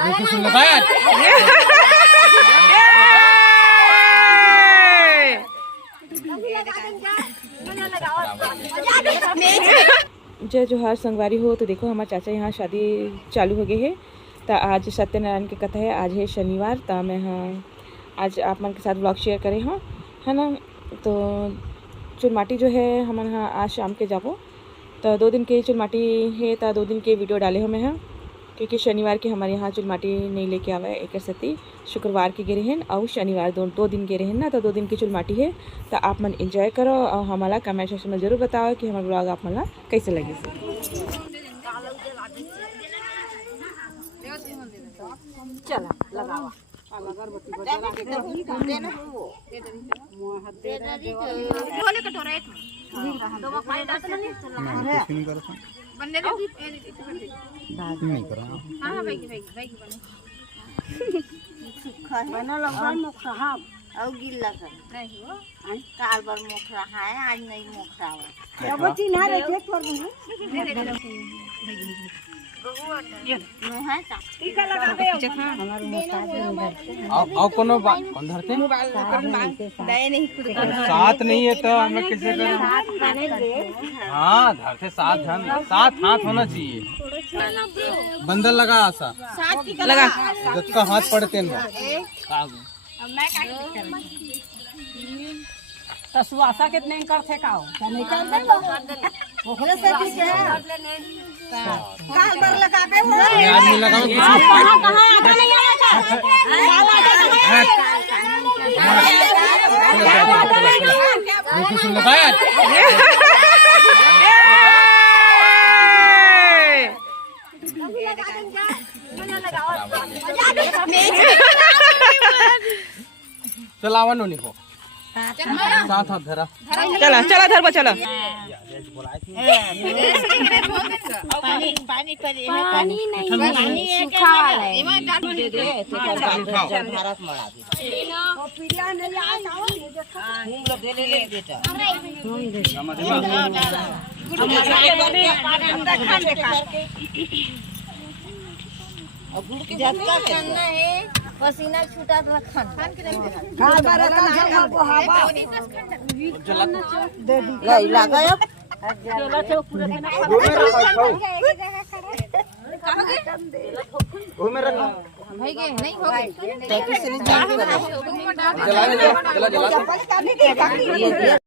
जय जोहार संगवारी हो। तो देखो हमारे चाचा यहाँ शादी चालू हो गई है। तो आज सत्यनारायण की कथा है। आज है शनिवार। तो मैं हाँ आज आप मन के साथ ब्लॉग शेयर करे हाँ है ना। तो चुलमाटी जो है हम हाँ आज शाम के जाबो। तो 2 दिन के चुलमाटी है। तो 2 दिन के वीडियो डाले हमें हाँ, क्योंकि शनिवार के हमारे यहाँ चुलमाटी नहीं लेके आवा है। एक सती शुक्रवार के गिरे हैं और शनिवार 2 दिन गिरे हैं ना। तो 2 दिन की चुलमाटी है। तो आप मन एंजॉय करो और हमारा कमेंट सेक्शन में जरूर बताओ कि हमारा ब्लॉग आप मन कैसे लगे। चला लगावा काल बार मोख रहा है, आज नहीं मोख रहा कोनो कौन धरते साथ नहीं है तो हमें कैसे करें। हाँ धरते 7 हाथ होना चाहिए। बंदर लगा आशा लगा जिसका हाथ पड़ते ना तो सुआसा कितने करते का नहीं कर दे ओकरे से ठीक है। काल बार लगाबे हो आदमी लगाओ कहां आधा नहीं चलावा नहीं हो साथ हाथ धरा चला चला धरबा चला। पानी नहीं सूखा है भारत मरा पसीना छूटा जला